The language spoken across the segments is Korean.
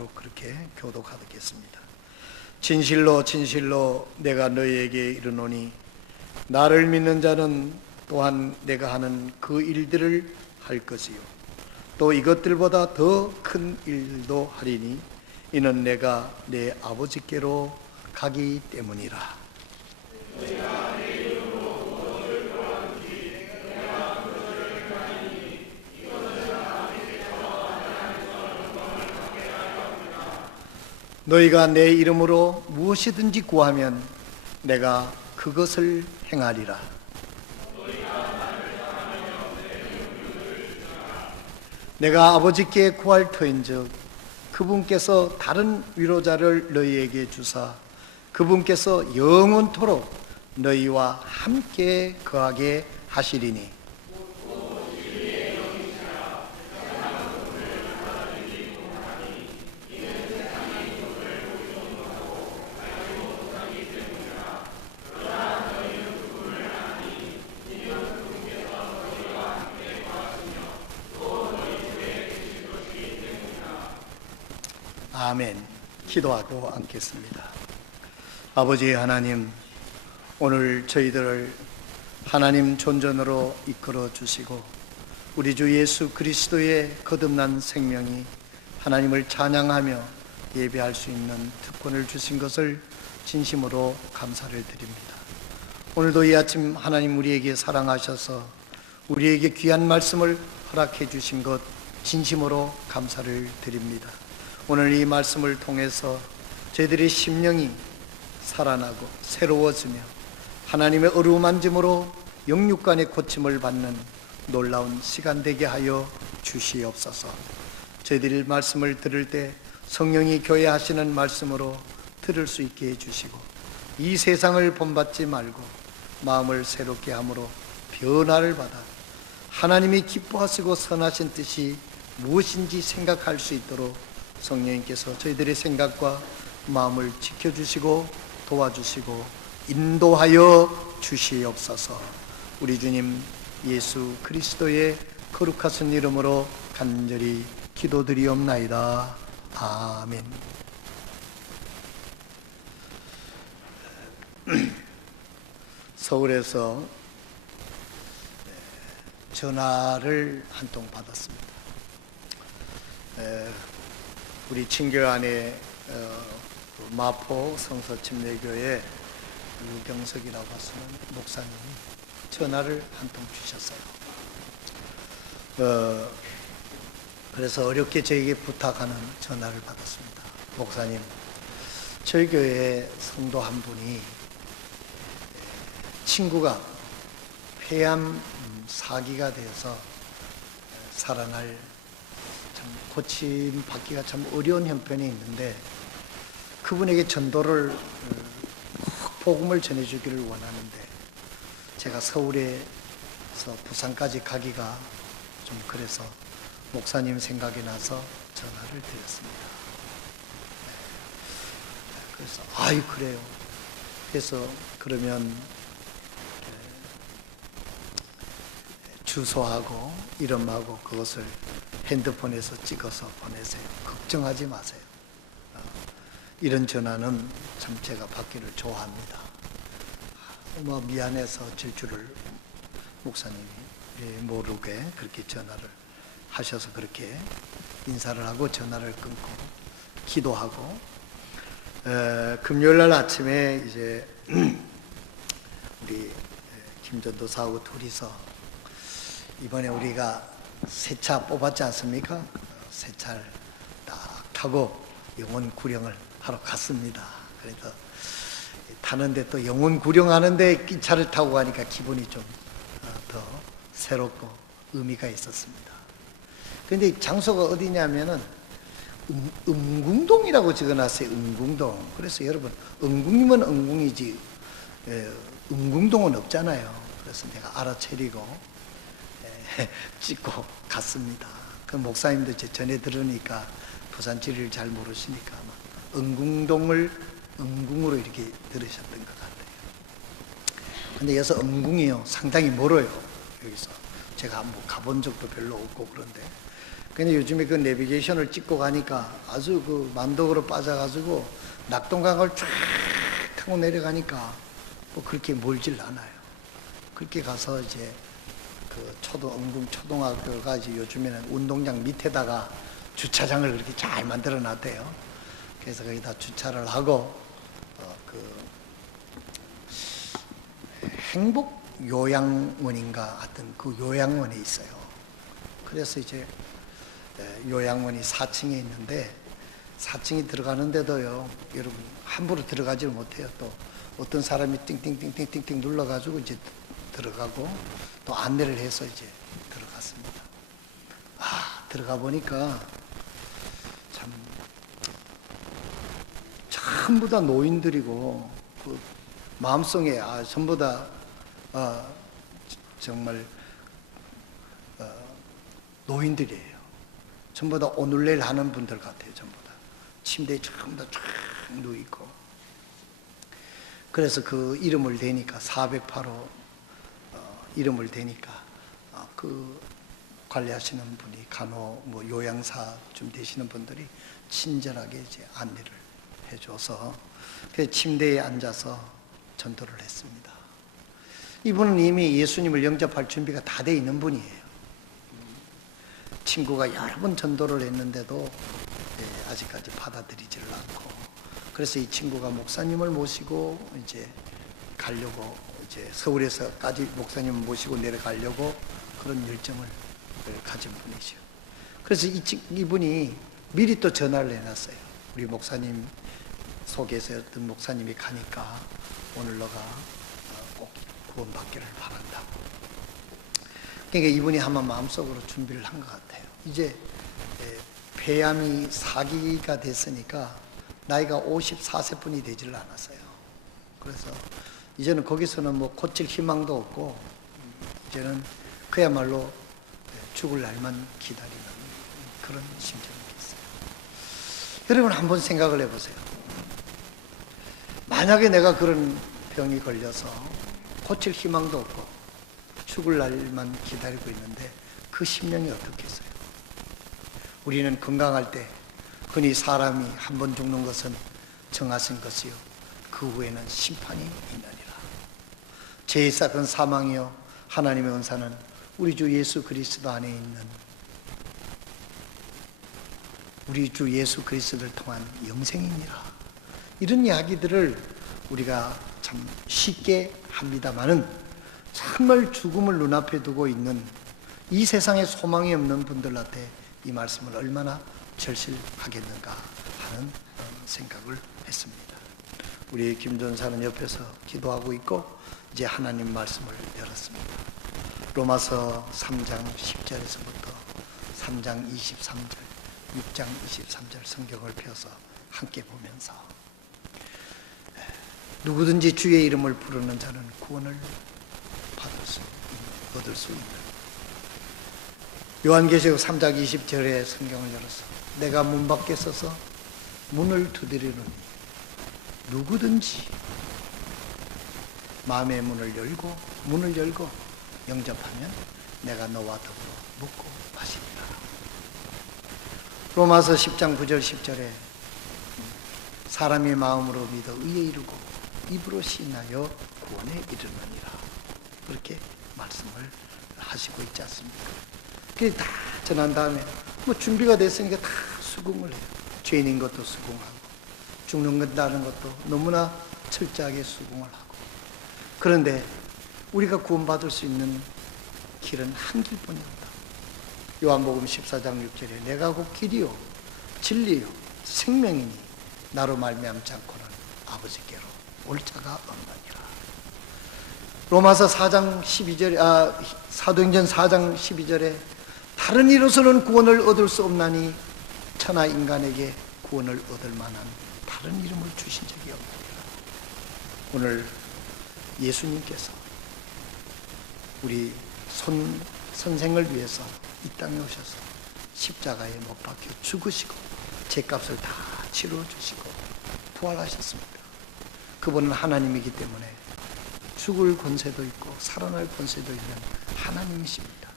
하도록 그렇게 교독하겠습니다. 진실로 진실로 내가 너희에게 이르노니 나를 믿는 자는 또한 내가 하는 그 일들을 할 것이요 또 이것들보다 더 큰 일도 하리니 이는 내가 내 아버지께로 가기 때문이라. 너희가 내 이름으로 무엇이든지 구하면 내가 그것을 행하리라. 내가 아버지께 구할 터인즉 그분께서 다른 위로자를 너희에게 주사 그분께서 영원토록 너희와 함께 거하게 하시리니 아멘. 기도하고 앉겠습니다. 아버지 하나님, 오늘 저희들을 하나님 존전으로 이끌어 주시고 우리 주 예수 그리스도의 거듭난 생명이 하나님을 찬양하며 예배할 수 있는 특권을 주신 것을 진심으로 감사를 드립니다. 오늘도 이 아침 하나님 우리에게 사랑하셔서 우리에게 귀한 말씀을 허락해 주신 것 진심으로 감사를 드립니다. 오늘 이 말씀을 통해서 저희들의 심령이 살아나고 새로워지며 하나님의 어루만짐으로 영육간의 고침을 받는 놀라운 시간 되게 하여 주시옵소서. 저희들이 말씀을 들을 때 성령이 교회하시는 말씀으로 들을 수 있게 해주시고 이 세상을 본받지 말고 마음을 새롭게 함으로 변화를 받아 하나님이 기뻐하시고 선하신 뜻이 무엇인지 생각할 수 있도록 성령님께서 저희들의 생각과 마음을 지켜주시고 도와주시고 인도하여 주시옵소서. 우리 주님 예수 그리스도의 거룩하신 이름으로 간절히 기도드리옵나이다. 아멘. 서울에서 전화를 한 통 받았습니다. 우리 친교 안에 마포 성서침례교회 유경석이라고 하시는 목사님이 전화를 한 통 주셨어요. 그래서 어렵게 저에게 부탁하는 전화를 받았습니다. 목사님, 저희 교회에 성도 한 분이 친구가 폐암 사기가 되어서 살아날 참 고침 받기가 참 어려운 형편이 있는데 그분에게 전도를 복음을 전해주기를 원하는데 제가 서울에서 부산까지 가기가 좀 그래서 목사님 생각이 나서 전화를 드렸습니다. 그래서 아유 그래요. 그래서 그러면 주소하고 이름하고 그것을 핸드폰에서 찍어서 보내세요. 걱정하지 마세요. 이런 전화는 참 제가 받기를 좋아합니다. 미안해서 질주를 목사님이 모르게 그렇게 전화를 하셔서 그렇게 인사를 하고 전화를 끊고 기도하고 금요일날 아침에 이제 우리 김전도사하고 둘이서 이번에 우리가 새 차 뽑았지 않습니까? 새 차를 딱 타고 영혼 구령을 하러 갔습니다. 그래서 타는데 또 영혼 구령하는데 이 차를 타고 가니까 기분이 좀 더 새롭고 의미가 있었습니다. 그런데 장소가 어디냐면은 응궁동이라고 적어놨어요. 응궁동. 그래서 여러분 응궁이면 응궁이지 응궁동은 없잖아요. 그래서 내가 알아차리고 찍고 갔습니다. 그 목사님도 제 전에 들으니까 부산 지리를 잘 모르시니까 아마 응궁동을 응궁으로 이렇게 들으셨던 것 같아요. 근데 여기서 응궁이요 상당히 멀어요. 여기서 제가 뭐 가본 적도 별로 없고 그런데 근데 요즘에 그 내비게이션을 찍고 가니까 아주 그 만덕으로 빠져가지고 낙동강을 쫙 타고 내려가니까 뭐 그렇게 멀질 않아요. 그렇게 가서 이제 그 응궁 초등학교가 이제 요즘에는 운동장 밑에다가 주차장을 그렇게 잘 만들어 놨대요. 그래서 거기다 주차를 하고 그 행복 요양원인가 하여튼 그 요양원에 있어요. 그래서 이제 요양원이 4층에 있는데 4층에 들어가는데도요, 여러분 함부로 들어가지를 못해요. 또 어떤 사람이 띵띵띵띵띵띵 눌러가지고 이제 들어가고 또 안내를 해서 이제 들어갔습니다. 들어가 보니까 참 전부 다 노인들이고 그 마음속에 전부 다 정말 노인들이에요. 전부 다 오늘내일 하는 분들 같아요. 전부 다 침대에 전부 다 쫙 누워있고. 그래서 그 이름을 대니까 408호 이름을 대니까 그 관리하시는 분이 간호 뭐 요양사 좀 되시는 분들이 친절하게 이제 안내를 해줘서 그 침대에 앉아서 전도를 했습니다. 이분은 이미 예수님을 영접할 준비가 다 돼 있는 분이에요. 친구가 여러 번 전도를 했는데도 아직까지 받아들이지를 않고, 그래서 이 친구가 목사님을 모시고 이제 가려고, 이제 서울에서까지 목사님을 모시고 내려가려고 그런 열정을 가진 분이죠. 그래서 이분이 미리 또 전화를 해놨어요. 우리 목사님 속에서 어떤 목사님이 가니까 오늘 너가 꼭 구원받기를 바란다고. 그러니까 이분이 아마 마음속으로 준비를 한 것 같아요. 이제 폐암이 4기가 됐으니까 나이가 54세뿐이 되지를 않았어요. 그래서 이제는 거기서는 뭐 고칠 희망도 없고, 이제는 그야말로 죽을 날만 기다리는 그런 심정이 있어요. 여러분 한번 생각을 해보세요. 만약에 내가 그런 병이 걸려서 고칠 희망도 없고 죽을 날만 기다리고 있는데 그 심령이 어떻겠어요? 우리는 건강할 때 흔히 사람이 한 번 죽는 것은 정하신 것이요 그 후에는 심판이 있느니라. 죄의 싹은 사망이요 하나님의 은사는 우리 주 예수 그리스도 안에 있는 우리 주 예수 그리스도를 통한 영생이니라. 이런 이야기들을 우리가 참 쉽게 합니다마는 정말 죽음을 눈앞에 두고 있는 이 세상에 소망이 없는 분들한테 이 말씀을 얼마나 절실하겠는가 하는 생각을 했습니다. 우리 김전사는 옆에서 기도하고 있고 이제 하나님 말씀을 열었습니다. 로마서 3장 10절에서부터 3장 23절, 6장 23절 성경을 펴서 함께 보면서 누구든지 주의 이름을 부르는 자는 구원을 얻을 수 있는, 요한계시록 3장 20절에 성경을 열어서 내가 문 밖에 서서 문을 두드리노니 누구든지 마음의 문을 열고 영접하면 내가 너와 더불어 먹고 마시리라. 로마서 10장 9절 10절에 사람의 마음으로 믿어 의에 이르고 입으로 시인하여 구원에 이르느니라. 그렇게 말씀을 하시고 있지 않습니까? 그게 다 전한 다음에 뭐 준비가 됐으니까 다 수긍을 해요. 죄인인 것도 수긍하고 죽는 건다는 것도 너무나 철저하게 수긍을 하고. 그런데 우리가 구원받을 수 있는 길은 한 길뿐입니다. 요한복음 14장 6절에 내가 곧 길이요 진리요 생명이니 나로 말미암지 않고는 아버지께로 올 자가 없느니라. 로마서 4장 12절에 사도행전 4장 12절에 다른 이로서는 구원을 얻을 수 없나니 천하 인간에게 구원을 얻을 만한 다른 이름을 주신 적이 없느니라. 오늘 예수님께서 우리 선생을 위해서 이 땅에 오셔서 십자가에 못 박혀 죽으시고 죄값을 다 치러 주시고 부활하셨습니다. 그분은 하나님이기 때문에 죽을 권세도 있고 살아날 권세도 있는 하나님이십니다.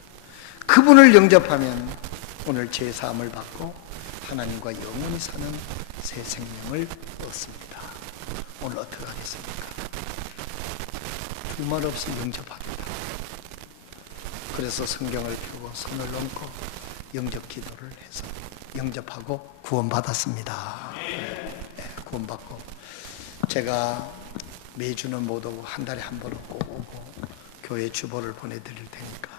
그분을 영접하면 오늘 제사함을 받고 하나님과 영원히 사는 새 생명을 얻습니다. 오늘 어떻게 하겠습니까? 두말 없이 영접합니다. 그래서 성경을 펴고 손을 얹고 영접 기도를 해서 영접하고 구원받았습니다. 네, 구원받고 제가 매주는 못 오고 한 달에 한 번은 꼭 오고 교회 주보를 보내드릴 테니까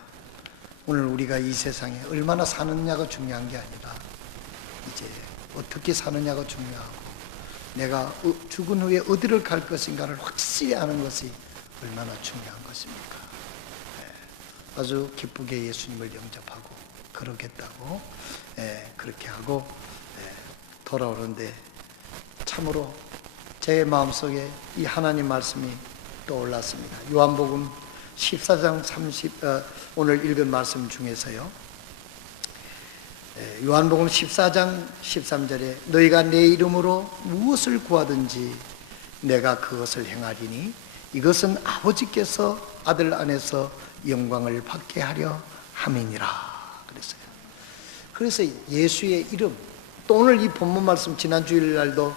오늘 우리가 이 세상에 얼마나 사느냐가 중요한 게 아니라 이제 어떻게 사느냐가 중요하고 내가 죽은 후에 어디를 갈 것인가를 확실히 아는 것이 얼마나 중요한 것입니까? 네, 아주 기쁘게 예수님을 영접하고 그러겠다고 그렇게 하고 돌아오는데 참으로 제 마음속에 이 하나님 말씀이 떠올랐습니다. 요한복음 14장 30 오늘 읽은 말씀 중에서요. 요한복음 14장 13절에 너희가 내 이름으로 무엇을 구하든지 내가 그것을 행하리니 이것은 아버지께서 아들 안에서 영광을 받게 하려 함이니라 그랬어요. 그래서 예수의 이름 또 오늘 이 본문 말씀 지난 주일날도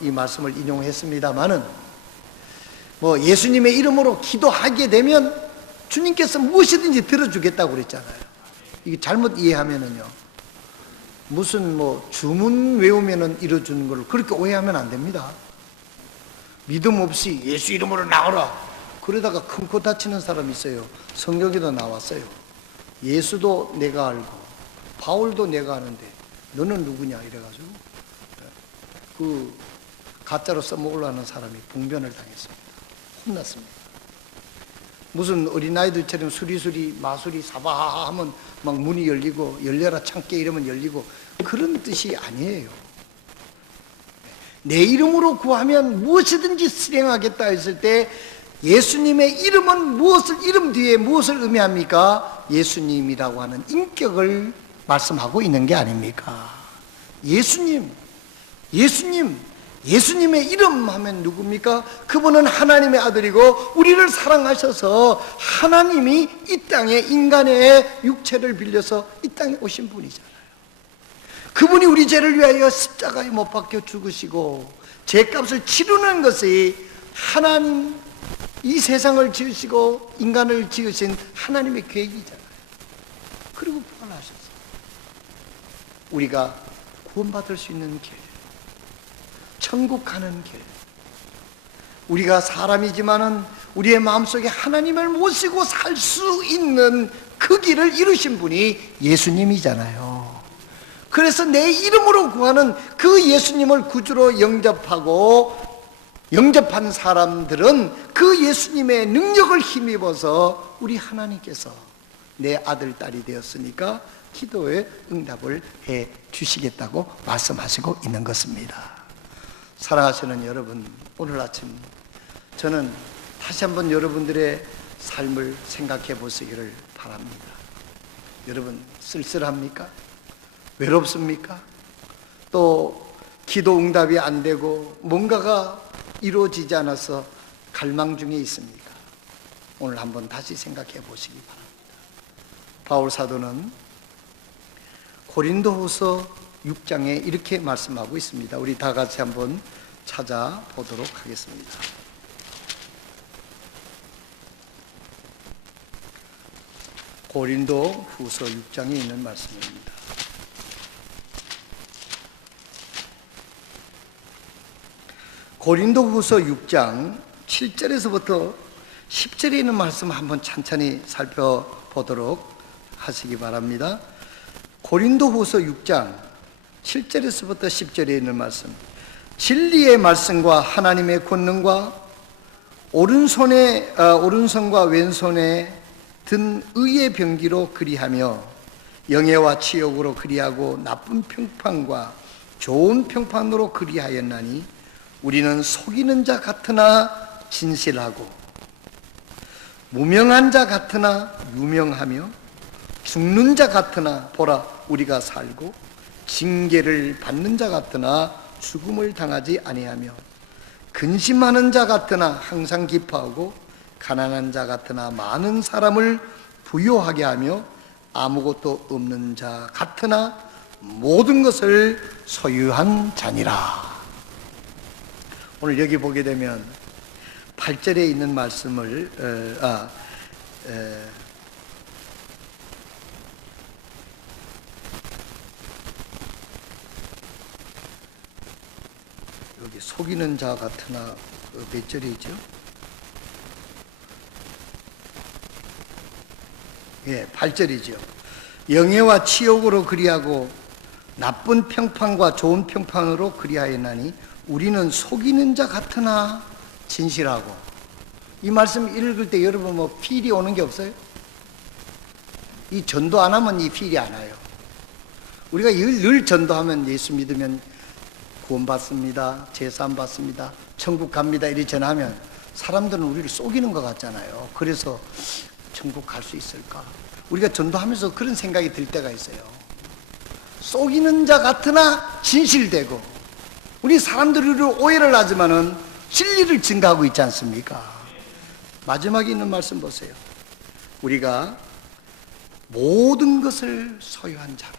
이 말씀을 인용했습니다마는 뭐 예수님의 이름으로 기도하게 되면 주님께서 무엇이든지 들어주겠다고 그랬잖아요. 이게 잘못 이해하면은요 무슨 뭐 주문 외우면은 이루어주는 걸 그렇게 오해하면 안 됩니다. 믿음 없이 예수 이름으로 나오라 그러다가 큰 코 다치는 사람이 있어요. 성경에도 나왔어요. 예수도 내가 알고 바울도 내가 아는데 너는 누구냐 이래가지고 그 가짜로 써먹으려고 하는 사람이 봉변을 당했습니다. 혼났습니다. 무슨 어린아이들처럼 수리수리 마수리 사바하하 하면 막 문이 열리고 열려라 참깨 이러면 열리고 그런 뜻이 아니에요. 내 이름으로 구하면 무엇이든지 실행하겠다 했을 때 예수님의 이름은 무엇을 이름 뒤에 무엇을 의미합니까? 예수님이라고 하는 인격을 말씀하고 있는 게 아닙니까? 예수님의 이름 하면 누굽니까? 그분은 하나님의 아들이고 우리를 사랑하셔서 하나님이 이 땅에 인간의 육체를 빌려서 이 땅에 오신 분이잖아요. 그분이 우리 죄를 위하여 십자가에 못 박혀 죽으시고 죄값을 치르는 것이 하나님 이 세상을 지으시고 인간을 지으신 하나님의 계획이잖아요. 그리고 구원하셨어요. 우리가 구원받을 수 있는 길, 천국 가는 길. 우리가 사람이지만은 우리의 마음속에 하나님을 모시고 살 수 있는 그 길을 이루신 분이 예수님이잖아요. 그래서 내 이름으로 구하는 그 예수님을 구주로 영접한 사람들은 그 예수님의 능력을 힘입어서 우리 하나님께서 내 아들, 딸이 되었으니까 기도에 응답을 해 주시겠다고 말씀하시고 있는 것입니다. 사랑하시는 여러분, 오늘 아침 저는 다시 한번 여러분들의 삶을 생각해 보시기를 바랍니다. 여러분 쓸쓸합니까? 외롭습니까? 또 기도 응답이 안 되고 뭔가가 이루어지지 않아서 갈망 중에 있습니까? 오늘 한번 다시 생각해 보시기 바랍니다. 바울 사도는 고린도후서 6장에 이렇게 말씀하고 있습니다. 우리 다 같이 한번 찾아보도록 하겠습니다. 고린도후서 6장에 있는 말씀입니다. 고린도후서 6장 7절에서부터 10절에 있는 말씀 한번 천천히 살펴보도록 하시기 바랍니다. 고린도후서 6장 7절에서부터 10절에 있는 말씀. 진리의 말씀과 하나님의 권능과 오른손과 왼손에 든 의의 병기로 그리하며 영예와 치욕으로 그리하고 나쁜 평판과 좋은 평판으로 그리하였나니 우리는 속이는 자 같으나 진실하고 무명한 자 같으나 유명하며 죽는 자 같으나 보라 우리가 살고 징계를 받는 자 같으나 죽음을 당하지 아니하며 근심하는 자 같으나 항상 기뻐하고 가난한 자 같으나 많은 사람을 부요하게 하며 아무것도 없는 자 같으나 모든 것을 소유한 자니라. 오늘 여기 보게 되면 8절에 있는 말씀을 여기 속이는 자 같으나 몇 절이죠? 예, 8절이죠. 영예와 치욕으로 그리하고 나쁜 평판과 좋은 평판으로 그리하였나니 우리는 속이는 자 같으나 진실하고. 이 말씀 읽을 때 여러분 뭐 필이 오는 게 없어요? 이 전도 안 하면 이 필이 안 와요. 우리가 늘 전도하면 예수 믿으면 구원받습니다, 제사함 받습니다, 천국 갑니다 이렇게 전하면 사람들은 우리를 속이는 것 같잖아요. 그래서 천국 갈 수 있을까? 우리가 전도하면서 그런 생각이 들 때가 있어요. 속이는 자 같으나 진실되고, 우리 사람들이 오해를 하지만은 진리를 증가하고 있지 않습니까? 마지막에 있는 말씀 보세요. 우리가 모든 것을 소유한 자로다.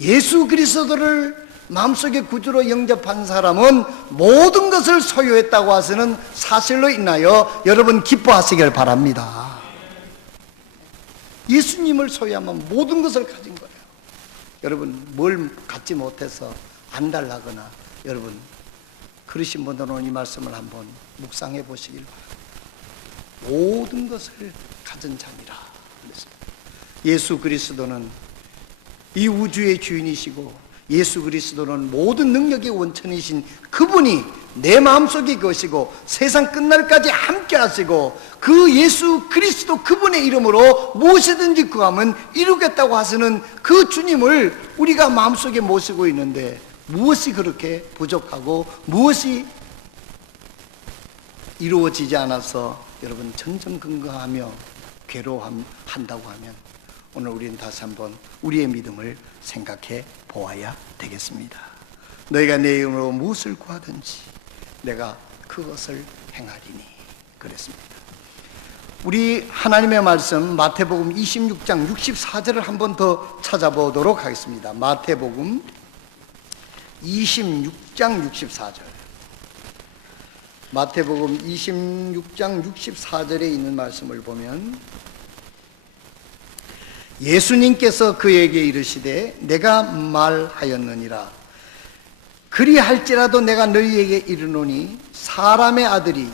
예수 그리스도를 마음속에 구주로 영접한 사람은 모든 것을 소유했다고 하시는 사실로 인하여 여러분 기뻐하시길 바랍니다. 예수님을 소유하면 모든 것을 가진 거예요. 여러분 뭘 갖지 못해서 안달나거나 여러분 그러신 분들은 이 말씀을 한번 묵상해 보시길 바랍니다. 모든 것을 가진 자니라. 예수 그리스도는 이 우주의 주인이시고 예수 그리스도는 모든 능력의 원천이신 그분이 내 마음속에 계시고 세상 끝날까지 함께 하시고 그 예수 그리스도 그분의 이름으로 무엇이든지 구하면 이루겠다고 하시는 그 주님을 우리가 마음속에 모시고 있는데 무엇이 그렇게 부족하고 무엇이 이루어지지 않아서 여러분 전전긍긍하며 괴로워한다고 하면 오늘 우리는 다시 한번 우리의 믿음을 생각해 보아야 되겠습니다. 너희가 내 이름으로 무엇을 구하든지 내가 그것을 행하리니 그랬습니다. 우리 하나님의 말씀 마태복음 26장 64절을 한번 더 찾아보도록 하겠습니다. 마태복음 26장 64절. 마태복음 26장 64절에 있는 말씀을 보면 예수님께서 그에게 이르시되 내가 말하였느니라. 그리할지라도 내가 너희에게 이르노니 사람의 아들이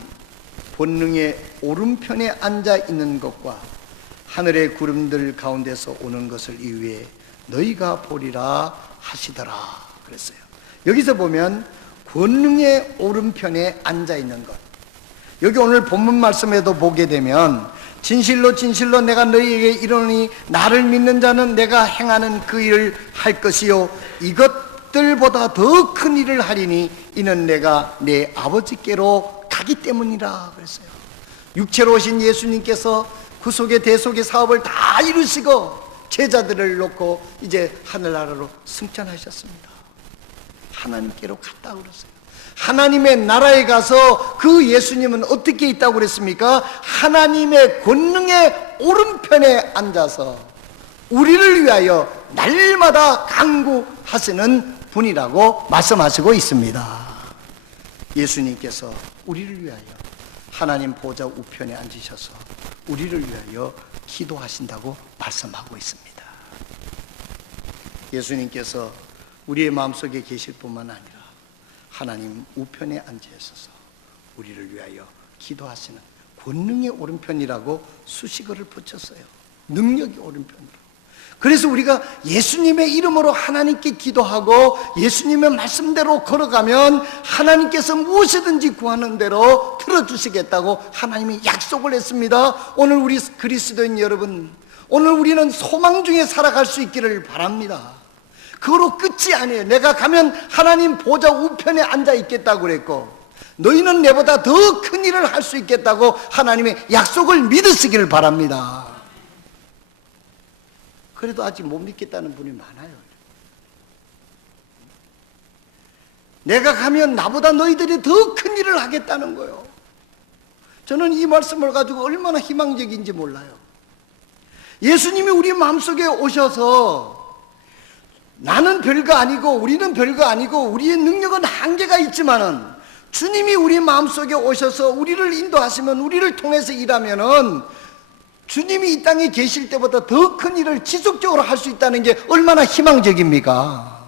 권능의 오른편에 앉아 있는 것과 하늘의 구름들 가운데서 오는 것을 이후에 너희가 보리라 하시더라 그랬어요. 여기서 보면 권능의 오른편에 앉아 있는 것, 여기 오늘 본문 말씀에도 보게 되면 진실로 진실로 내가 너희에게 이르노니 나를 믿는 자는 내가 행하는 그 일을 할 것이요 이것들보다 더 큰 일을 하리니 이는 내가 내 아버지께로 가기 때문이라 그랬어요. 육체로 오신 예수님께서 구속의 대속의 사업을 다 이루시고 제자들을 놓고 이제 하늘나라로 승천하셨습니다. 하나님께로 갔다 그랬어요. 하나님의 나라에 가서 그 예수님은 어떻게 있다고 그랬습니까? 하나님의 권능의 오른편에 앉아서 우리를 위하여 날마다 간구하시는 분이라고 말씀하시고 있습니다. 예수님께서 우리를 위하여 하나님 보좌 우편에 앉으셔서 우리를 위하여 기도하신다고 말씀하고 있습니다. 예수님께서 우리의 마음속에 계실 뿐만 아니라 하나님 우편에 앉아 있어서 우리를 위하여 기도하시는 권능의 오른편이라고 수식어를 붙였어요. 능력이 오른편으로. 그래서 우리가 예수님의 이름으로 하나님께 기도하고 예수님의 말씀대로 걸어가면 하나님께서 무엇이든지 구하는 대로 들어주시겠다고 하나님이 약속을 했습니다. 오늘 우리 그리스도인 여러분, 오늘 우리는 소망 중에 살아갈 수 있기를 바랍니다. 그거로 끝이 아니에요. 내가 가면 하나님 보좌 우편에 앉아 있겠다고 그랬고 너희는 내보다 더 큰 일을 할 수 있겠다고 하나님의 약속을 믿으시기를 바랍니다. 그래도 아직 못 믿겠다는 분이 많아요. 내가 가면 나보다 너희들이 더 큰 일을 하겠다는 거예요. 저는 이 말씀을 가지고 얼마나 희망적인지 몰라요. 예수님이 우리 마음속에 오셔서 나는 별거 아니고 우리는 별거 아니고 우리의 능력은 한계가 있지만은 주님이 우리 마음속에 오셔서 우리를 인도하시면, 우리를 통해서 일하면은 주님이 이 땅에 계실 때보다 더 큰 일을 지속적으로 할 수 있다는 게 얼마나 희망적입니까?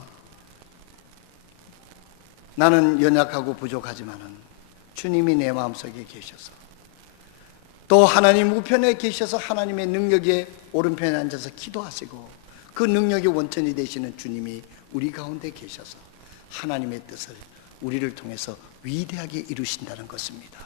나는 연약하고 부족하지만은 주님이 내 마음속에 계셔서, 또 하나님 우편에 계셔서 하나님의 능력의 오른편에 앉아서 기도하시고 그 능력의 원천이 되시는 주님이 우리 가운데 계셔서 하나님의 뜻을 우리를 통해서 위대하게 이루신다는 것입니다.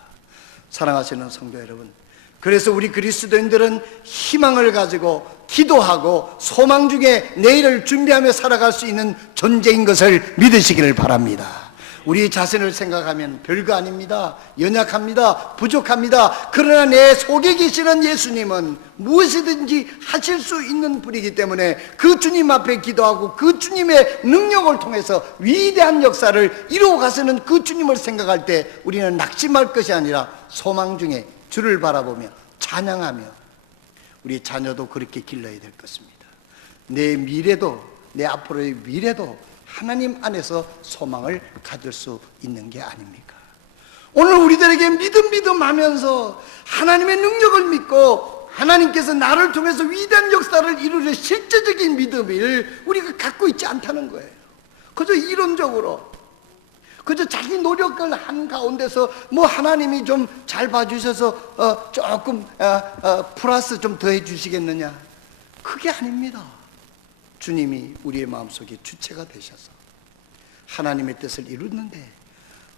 사랑하시는 성도 여러분, 그래서 우리 그리스도인들은 희망을 가지고 기도하고 소망 중에 내일을 준비하며 살아갈 수 있는 존재인 것을 믿으시기를 바랍니다. 우리 자신을 생각하면 별거 아닙니다. 연약합니다. 부족합니다. 그러나 내 속에 계시는 예수님은 무엇이든지 하실 수 있는 분이기 때문에 그 주님 앞에 기도하고 그 주님의 능력을 통해서 위대한 역사를 이루어 가시는 그 주님을 생각할 때 우리는 낙심할 것이 아니라 소망 중에 주를 바라보며 찬양하며 우리 자녀도 그렇게 길러야 될 것입니다. 내 미래도, 내 앞으로의 미래도 하나님 안에서 소망을 가질 수 있는 게 아닙니까? 오늘 우리들에게 믿음 하면서 하나님의 능력을 믿고 하나님께서 나를 통해서 위대한 역사를 이루는 실제적인 믿음을 우리가 갖고 있지 않다는 거예요. 그저 이론적으로, 그저 자기 노력을 한 가운데서 뭐 하나님이 좀 잘 봐주셔서 조금 플러스 좀 더해 주시겠느냐, 그게 아닙니다. 주님이 우리의 마음속에 주체가 되셔서 하나님의 뜻을 이루는데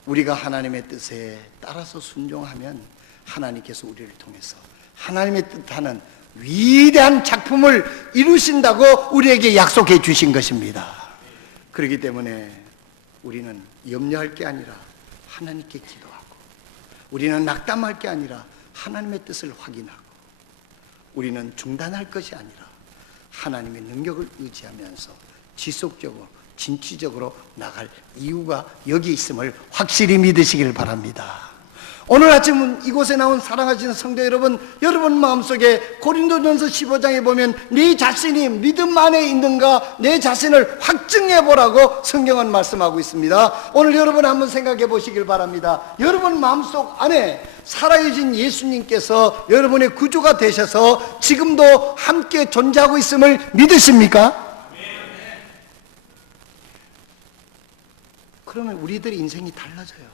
우리가 하나님의 뜻에 따라서 순종하면 하나님께서 우리를 통해서 하나님의 뜻하는 위대한 작품을 이루신다고 우리에게 약속해 주신 것입니다. 그렇기 때문에 우리는 염려할 게 아니라 하나님께 기도하고, 우리는 낙담할 게 아니라 하나님의 뜻을 확인하고, 우리는 중단할 것이 아니라 하나님의 능력을 의지하면서 지속적으로 진취적으로 나갈 이유가 여기 있음을 확실히 믿으시길 바랍니다. 오늘 아침 이곳에 나온 사랑하시는 성도 여러분, 여러분 마음속에 고린도전서 15장에 보면 네 자신이 믿음 안에 있는가 내 자신을 확증해 보라고 성경은 말씀하고 있습니다. 오늘 여러분 한번 생각해 보시길 바랍니다. 여러분 마음속 안에 살아계신 예수님께서 여러분의 구주가 되셔서 지금도 함께 존재하고 있음을 믿으십니까? 그러면 우리들의 인생이 달라져요.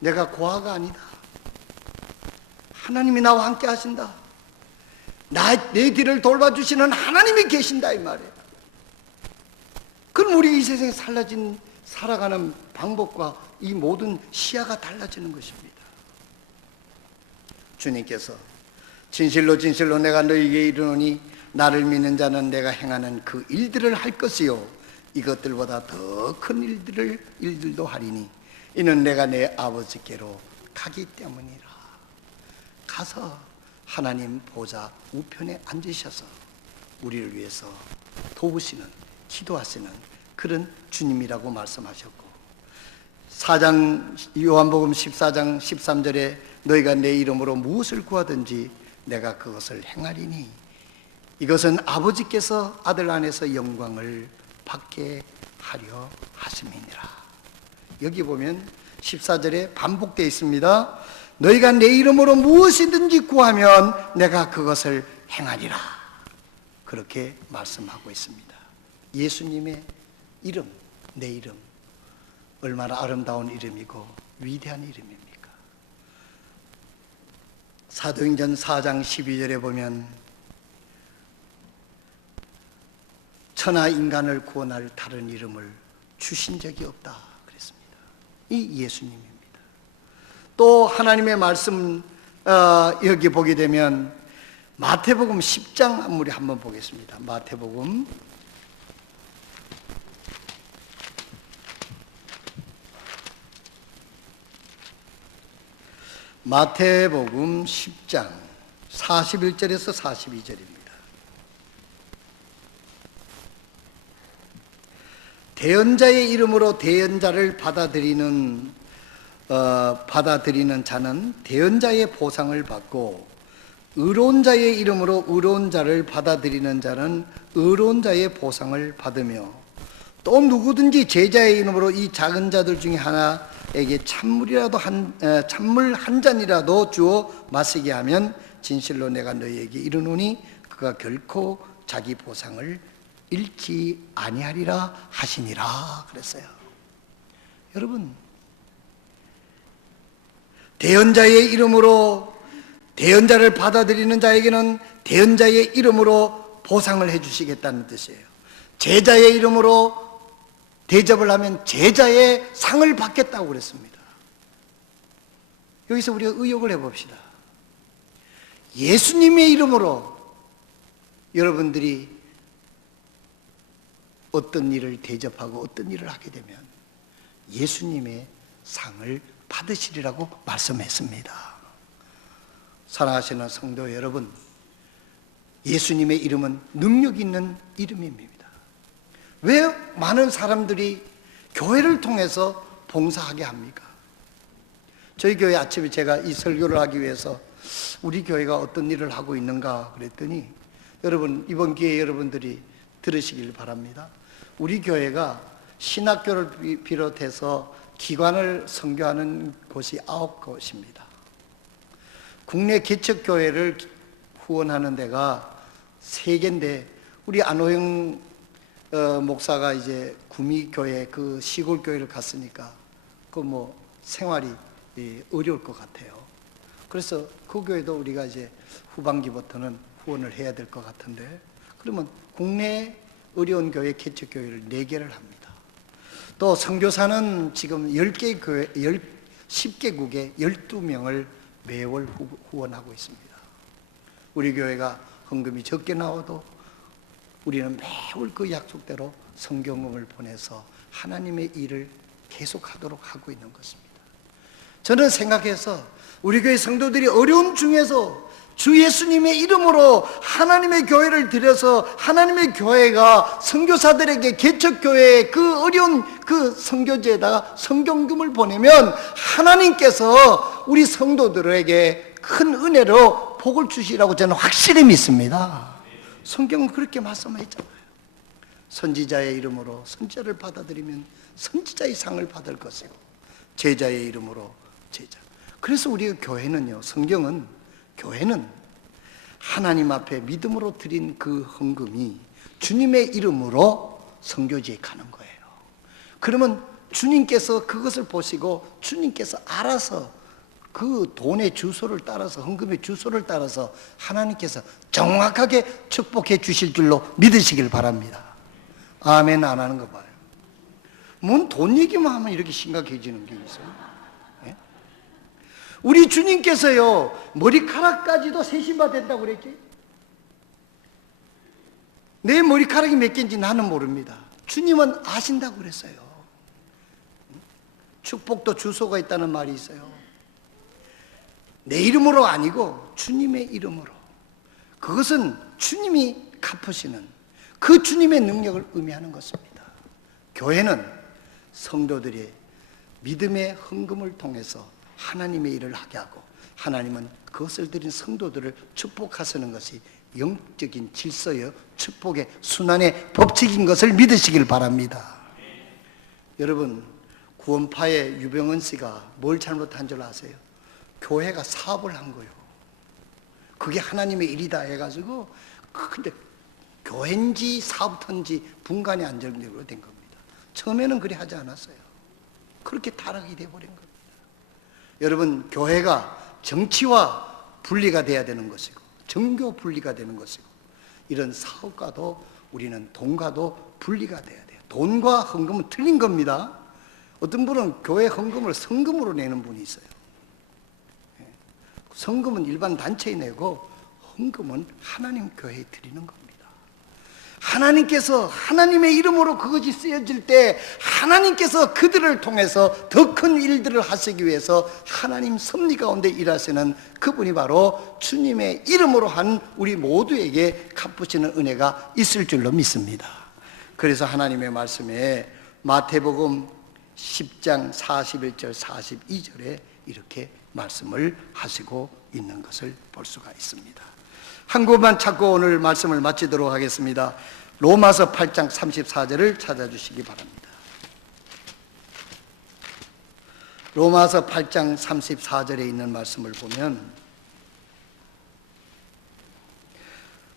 내가 고아가 아니다. 하나님이 나와 함께 하신다. 내 뒤를 돌봐주시는 하나님이 계신다, 이 말이에요. 그럼 우리 이 세상에 살아가는 방법과 이 모든 시야가 달라지는 것입니다. 주님께서 진실로 진실로 내가 너희에게 이르노니 나를 믿는 자는 내가 행하는 그 일들을 할 것이요 이것들보다 더 큰 일들도 하리니 이는 내가 내 아버지께로 가기 때문이라. 가서 하나님 보좌 우편에 앉으셔서 우리를 위해서 도우시는, 기도하시는 그런 주님이라고 말씀하셨고, 요한복음 14장 13절에 너희가 내 이름으로 무엇을 구하든지 내가 그것을 행하리니 이것은 아버지께서 아들 안에서 영광을 받게 하려 하심이니라. 여기 보면 14절에 반복되어 있습니다. 너희가 내 이름으로 무엇이든지 구하면 내가 그것을 행하리라. 그렇게 말씀하고 있습니다. 예수님의 이름, 내 이름, 얼마나 아름다운 이름이고 위대한 이름입니까? 사도행전 4장 12절에 보면 천하 인간을 구원할 다른 이름을 주신 적이 없다 그랬습니다. 이 예수님입니다. 또 하나님의 말씀 여기 보게 되면 마태복음 10장 우리 한번 보겠습니다. 마태복음 10장 41절에서 42절입니다. 대언자의 이름으로 대언자를 받아들이는 자는 대언자의 보상을 받고 의로운 자의 이름으로 의로운 자를 받아들이는 자는 의로운 자의 보상을 받으며 또 누구든지 제자의 이름으로 이 작은 자들 중에 하나에게 찬물 한 잔이라도 주어 마시게 하면 진실로 내가 너희에게 이르노니 그가 결코 자기 보상을 잃지 아니하리라 하시니라 그랬어요. 여러분, 대언자의 이름으로 대언자를 받아들이는 자에게는 대언자의 이름으로 보상을 해주시겠다는 뜻이에요. 제자의 이름으로 대접을 하면 제자의 상을 받겠다고 그랬습니다. 여기서 우리가 의역을 해봅시다. 예수님의 이름으로 여러분들이 어떤 일을 대접하고 어떤 일을 하게 되면 예수님의 상을 받으시리라고 말씀했습니다. 사랑하시는 성도 여러분, 예수님의 이름은 능력 있는 이름입니다. 왜 많은 사람들이 교회를 통해서 봉사하게 합니까? 저희 교회 아침에 제가 이 설교를 하기 위해서 우리 교회가 어떤 일을 하고 있는가 그랬더니 여러분, 이번 기회에 여러분들이 들으시길 바랍니다. 우리 교회가 신학교를 비롯해서 기관을 선교하는 곳이 9곳입니다. 국내 개척교회를 후원하는 데가 3개인데 우리 안호영 목사가 이제 구미교회 그 시골교회를 갔으니까 그 뭐 생활이 어려울 것 같아요. 그래서 그 교회도 우리가 이제 후반기부터는 후원을 해야 될 것 같은데, 그러면 국내 어려운 교회 개척교회를 4개를 합니다. 또 선교사는 지금 10개 교회, 10개국에 12명을 매월 후원하고 있습니다. 우리 교회가 헌금이 적게 나와도 우리는 매월 그 약속대로 성경금을 보내서 하나님의 일을 계속하도록 하고 있는 것입니다. 저는 생각해서 우리 교회 성도들이 어려움 중에서 주 예수님의 이름으로 하나님의 교회를 들여서 하나님의 교회가 선교사들에게 개척교회의 그 어려운 그 선교지에다가 성경금을 보내면 하나님께서 우리 성도들에게 큰 은혜로 복을 주시라고 저는 확실히 믿습니다. 성경은 그렇게 말씀했잖아요. 선지자의 이름으로 선지자를 받아들이면 선지자의 상을 받을 것이고 제자의 이름으로 제자. 그래서 우리 교회는요, 성경은 교회는 하나님 앞에 믿음으로 드린 그 헌금이 주님의 이름으로 선교지에 가는 거예요. 그러면 주님께서 그것을 보시고 주님께서 알아서 그 돈의 주소를 따라서, 헌금의 주소를 따라서 하나님께서 정확하게 축복해 주실 줄로 믿으시길 바랍니다. 아멘 안 하는 거 봐요. 뭔 돈 얘기만 하면 이렇게 심각해지는 게 있어요. 네? 우리 주님께서요, 머리카락까지도 세심바 된다고 그랬지? 내 머리카락이 몇 개인지 나는 모릅니다. 주님은 아신다고 그랬어요. 축복도 주소가 있다는 말이 있어요. 내 이름으로 아니고 주님의 이름으로. 그것은 주님이 갚으시는 그 주님의 능력을 의미하는 것입니다. 교회는 성도들의 믿음의 헌금을 통해서 하나님의 일을 하게 하고, 하나님은 그것을 드린 성도들을 축복하시는 것이 영적인 질서여 축복의 순환의 법칙인 것을 믿으시길 바랍니다. 여러분, 구원파의 유병헌 씨가 뭘 잘못한 줄 아세요? 교회가 사업을 한 거예요. 그게 하나님의 일이다 해가지고, 근데 교회인지 사업터인지 분간이 안 되는 대로 된 겁니다. 처음에는 그리 하지 않았어요. 그렇게 타락이 돼버린 겁니다. 여러분, 교회가 정치와 분리가 돼야 되는 것이고 정교 분리가 되는 것이고, 이런 사업과도 우리는 돈과도 분리가 돼야 돼요. 돈과 헌금은 틀린 겁니다. 어떤 분은 교회 헌금을 성금으로 내는 분이 있어요. 성금은 일반 단체에 내고 헌금은 하나님 교회에 드리는 겁니다. 하나님께서 하나님의 이름으로 그것이 쓰여질 때 하나님께서 그들을 통해서 더 큰 일들을 하시기 위해서 하나님 섭리 가운데 일하시는 그분이 바로 주님의 이름으로 한 우리 모두에게 갚으시는 은혜가 있을 줄로 믿습니다. 그래서 하나님의 말씀에 마태복음 10장 41절 42절에 이렇게 말씀을 하시고 있는 것을 볼 수가 있습니다. 한 구만 찾고 오늘 말씀을 마치도록 하겠습니다. 로마서 8장 34절을 찾아주시기 바랍니다. 로마서 8장 34절에 있는 말씀을 보면,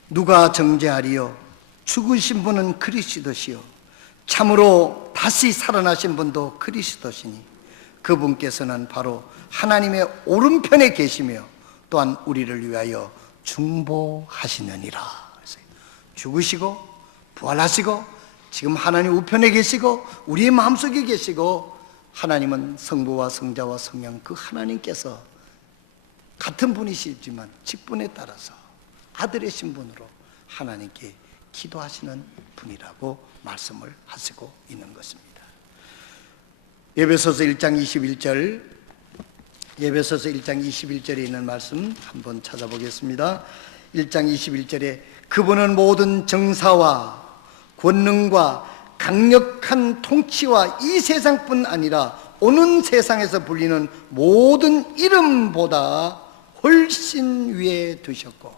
누가 정죄하리요? 죽으신 분은 그리스도시요 참으로 다시 살아나신 분도 그리스도시니 그분께서는 바로 하나님의 오른편에 계시며 또한 우리를 위하여 중보하시느니라. 죽으시고 부활하시고 지금 하나님 우편에 계시고 우리의 마음속에 계시고, 하나님은 성부와 성자와 성령 그 하나님께서 같은 분이시지만 직분에 따라서 아들의 신분으로 하나님께 기도하시는 분이라고 말씀을 하시고 있는 것입니다. 에베소서 1장 21절, 에베소서 1장 21절에 있는 말씀 한번 찾아보겠습니다. 1장 21절에 그분은 모든 정사와 권능과 강력한 통치와 이 세상뿐 아니라 오는 세상에서 불리는 모든 이름보다 훨씬 위에 두셨고,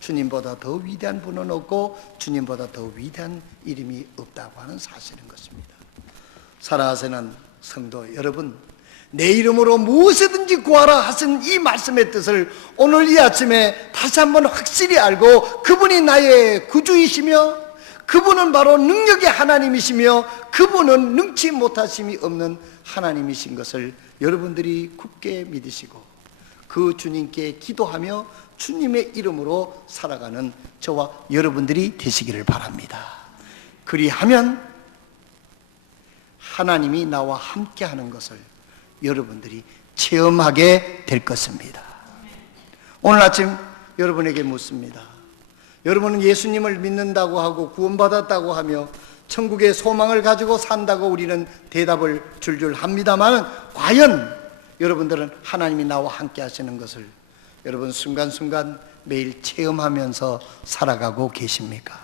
주님보다 더 위대한 분은 없고 주님보다 더 위대한 이름이 없다고 하는 사실인 것입니다. 사랑하시는 성도 여러분, 내 이름으로 무엇이든지 구하라 하신 이 말씀의 뜻을 오늘 이 아침에 다시 한번 확실히 알고, 그분이 나의 구주이시며 그분은 바로 능력의 하나님이시며 그분은 능치 못하심이 없는 하나님이신 것을 여러분들이 굳게 믿으시고 그 주님께 기도하며 주님의 이름으로 살아가는 저와 여러분들이 되시기를 바랍니다. 그리하면 하나님이 나와 함께 하는 것을 여러분들이 체험하게 될 것입니다. 오늘 아침 여러분에게 묻습니다. 여러분은 예수님을 믿는다고 하고 구원받았다고 하며 천국의 소망을 가지고 산다고 우리는 대답을 줄줄 합니다만, 과연 여러분들은 하나님이 나와 함께 하시는 것을 여러분 순간순간 매일 체험하면서 살아가고 계십니까?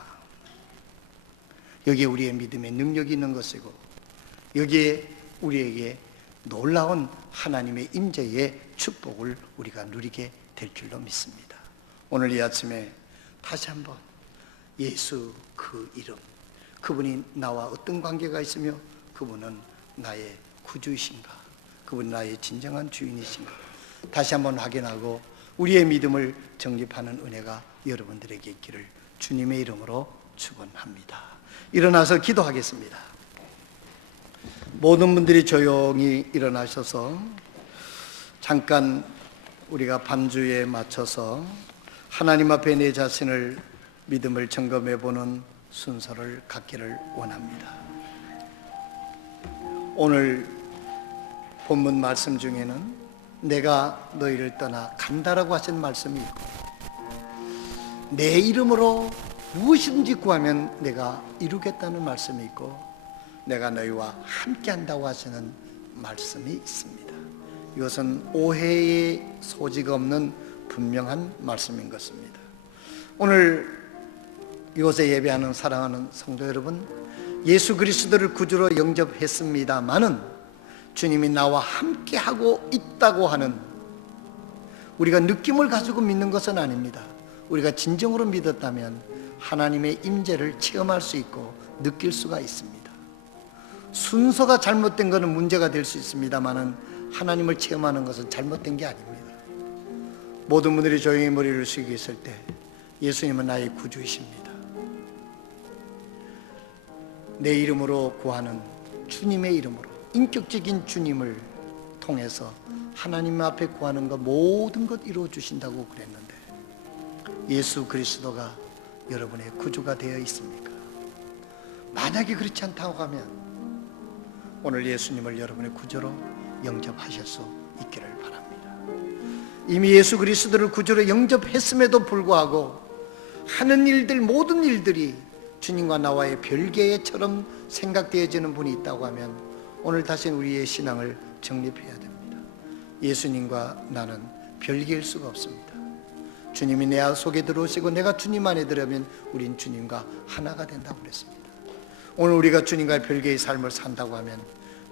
여기에 우리의 믿음의 능력이 있는 것이고, 여기에 우리에게 놀라운 하나님의 임재의 축복을 우리가 누리게 될 줄로 믿습니다. 오늘 이 아침에 다시 한번 예수 그 이름, 그분이 나와 어떤 관계가 있으며 그분은 나의 구주이신가, 그분이 나의 진정한 주인이신가 다시 한번 확인하고 우리의 믿음을 정립하는 은혜가 여러분들에게 있기를 주님의 이름으로 축원합니다. 일어나서 기도하겠습니다. 모든 분들이 조용히 일어나셔서 잠깐 우리가 반주에 맞춰서 하나님 앞에 내 자신을 믿음을 점검해 보는 순서를 갖기를 원합니다. 오늘 본문 말씀 중에는 내가 너희를 떠나 간다라고 하신 말씀이 있고, 내 이름으로 무엇이든지 구하면 내가 이루겠다는 말씀이 있고, 내가 너희와 함께 한다고 하시는 말씀이 있습니다. 이것은 오해의 소지가 없는 분명한 말씀인 것입니다. 오늘 이곳에 예배하는 사랑하는 성도 여러분, 예수 그리스도를 구주로 영접했습니다마는 주님이 나와 함께하고 있다고 하는, 우리가 느낌을 가지고 믿는 것은 아닙니다. 우리가 진정으로 믿었다면 하나님의 임재를 체험할 수 있고 느낄 수가 있습니다. 순서가 잘못된 것은 문제가 될 수 있습니다마는 하나님을 체험하는 것은 잘못된 게 아닙니다. 모든 분들이 조용히 머리를 숙이고 있을 때 예수님은 나의 구주이십니다. 내 이름으로 구하는 주님의 이름으로, 인격적인 주님을 통해서 하나님 앞에 구하는 것 모든 것 이루어 주신다고 그랬는데, 예수 그리스도가 여러분의 구주가 되어 있습니까? 만약에 그렇지 않다고 하면 오늘 예수님을 여러분의 구주로 영접하실 수 있기를 바랍니다. 이미 예수 그리스도를 구주로 영접했음에도 불구하고 하는 일들, 모든 일들이 주님과 나와의 별개처럼 생각되어지는 분이 있다고 하면 오늘 다시 우리의 신앙을 정립해야 됩니다. 예수님과 나는 별개일 수가 없습니다. 주님이 내 속에 들어오시고 내가 주님 안에 들어오면 우린 주님과 하나가 된다고 그랬습니다. 오늘 우리가 주님과의 별개의 삶을 산다고 하면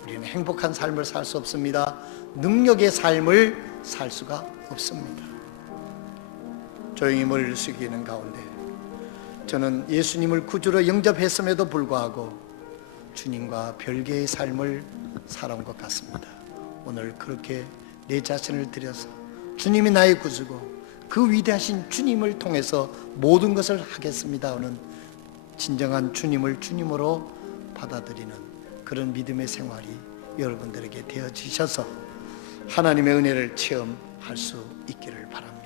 우리는 행복한 삶을 살 수 없습니다. 능력의 삶을 살 수가 없습니다. 조용히 머리를 숙이는 가운데 저는 예수님을 구주로 영접했음에도 불구하고 주님과 별개의 삶을 살아온 것 같습니다. 오늘 그렇게 내 자신을 들여서 주님이 나의 구주고 그 위대하신 주님을 통해서 모든 것을 하겠습니다 하는 진정한 주님을 주님으로 받아들이는 그런 믿음의 생활이 여러분들에게 되어지셔서 하나님의 은혜를 체험할 수 있기를 바랍니다.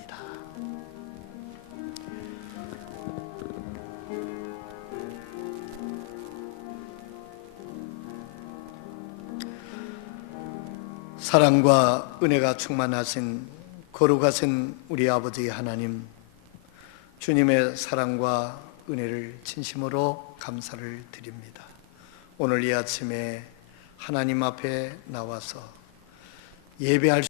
사랑과 은혜가 충만하신 거룩하신 우리 아버지 하나님, 주님의 사랑과 은혜를 진심으로 감사를 드립니다. 오늘 이 아침에 하나님 앞에 나와서 예배할